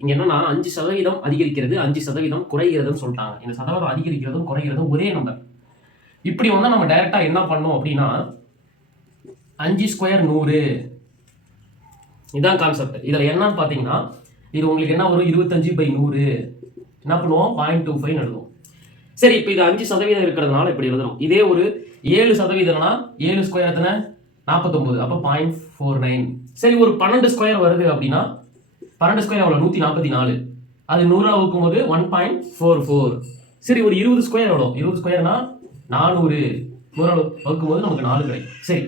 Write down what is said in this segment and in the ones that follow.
இங்க என்னன்னா 5% அதிகரிக்கிறது 5% குறைகிறதுன்னு சொல்லிட்டாங்க. இந்த சதவீதம் அதிகரிக்கிறதும் குறைகிறதும் ஒரே நம்பர். இப்படி வந்தா நம்ம டைரக்டா என்ன பண்ணோம் அப்படின்னா 5 ஸ்கொயர் 100 இதான் கான்செப்ட். இதுல என்னன்னு பாத்தீங்கன்னா இது உங்களுக்கு என்ன வரும் 25/100 என்ன பண்ணுவோம் 0.25 எழுதுவோம். சரி இப்போ இது 5% இருக்கிறதுனால இப்படி எழுதுறோம். இதே ஒரு 7%னா 7 ஸ்கொயர் எத்தனை 49 அப்போ 0.49. சரி ஒரு 12 ஸ்கொயர் வருது அப்படின்னா 12 ஸ்கொயர் எவ்வளோ 144. அது 100 வகுக்கும் போது 1.44. சரி ஒரு 20 ஸ்கொயர் எவ்வளோ 20 ஸ்கொயர்னா 400. 100 வகுக்கும் போது நமக்கு 4 கிடைக்கும். சரி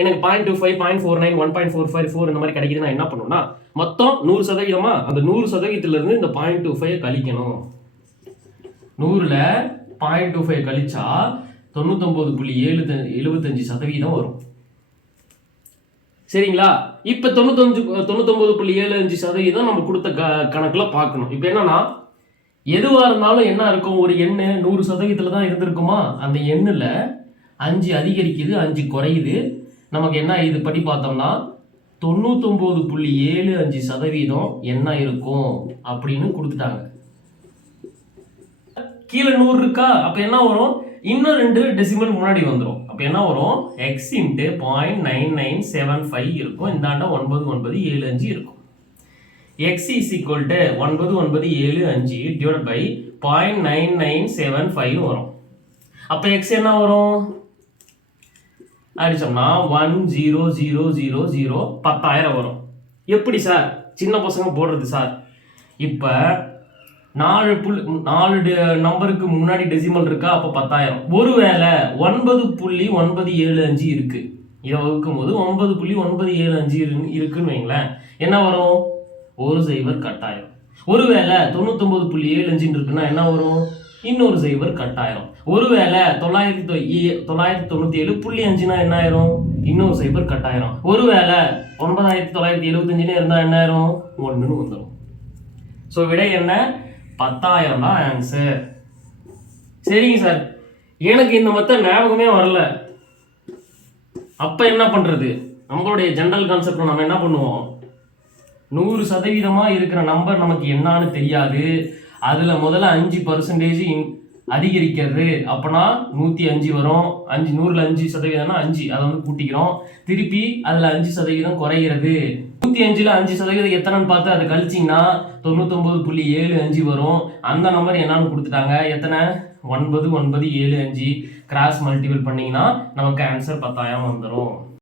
எனக்கு 0.25 0.49 1.454 இந்த மாதிரி கிடைக்குதுன்னா என்ன பண்ணுவோம்னா மொத்தம் 100%மா அந்த 100%ல இந்த 0.25 கழிக்கணும். 100ல 0.25 கழிச்சா 99.75% வரும். சரிங்களா? இப்ப 99.75% நம்ம கொடுத்த கணக்குல பார்க்கணும். இப்ப என்னன்னா எதுவா இருந்தாலும் என்ன இருக்கும் ஒரு எண்ணு 100%ல தான் இருந்திருக்குமா அந்த எண்ணுல 5 அதிகரிக்குது 5 குறையுது. நமக்கு என்ன இது படி பார்த்தோம்னா 99.75% என்ன இருக்கும் அப்படின்னு கொடுத்துட்டாங்க. கீழே 100 இருக்கா அப்ப என்ன வரும் இன்னும் 2 டெசிமல் முன்னாடி வந்துடும். அப்ப என்ன வரும் x × 0.9975 இருக்கும். இந்தாண்ட 9975 இருக்கும். x = 9975 divided by 0.9975 வரும். அப்ப x என்ன வரும் அடிச்சோம்னா 10000 10,000 வரும். எப்படி சார் சின்ன பசங்க போடுறது சார். இப்ப 4 நம்பருக்கு முன்னாடி டெசிமல் இருக்கா அப்ப 10,000. ஒருவேளை 9.975 இருக்கு இதை வகுக்கும் போது 9.975 இருக்குன்னு வைங்களேன் என்ன வரும் ஒரு சைபர் கட்டாயிரம். ஒருவேளை 99.75 இருக்குன்னா என்ன வரும் இன்னொரு சைபர் கட்டாயிரம். ஒருவேளை 997.5னா என்ன ஆயிரும் இன்னொரு சைபர் கட்டாயிரம். ஒருவேளை 9975 இருந்தா என்ன ஆயிரும் 1ன்னு வந்துடும். ஸோ விடை என்ன 10,000 தான் ஆன்சர். சரிங்க சார் எனக்கு இந்த மொத்த ஞாபகமே வரல. அப்ப என்ன பண்றது நம்மளுடைய ஜெனரல் கான்செப்ட் நம்ம என்ன பண்ணுவோம் 100% இருக்கிற நம்பர் நமக்கு என்னன்னு தெரியாது. அதுல முதல்ல 5% அதிகரிக்கிறது அப்பனா 105 வரும். 100ல 5%னா 5 அதை வந்து கூட்டிக்கிறோம். திருப்பி அதுல 5% குறைகிறது. 105ல 5% எத்தனைன்னு பார்த்து அதை கழிச்சிங்கன்னா 99.75 வரும். அந்த நம்பர் என்னன்னு கொடுத்துட்டாங்க எத்தனை 9975 கிராஸ் மல்டிபிள் பண்ணீங்கன்னா நமக்கு ஆன்சர் 10,000 வந்துடும்.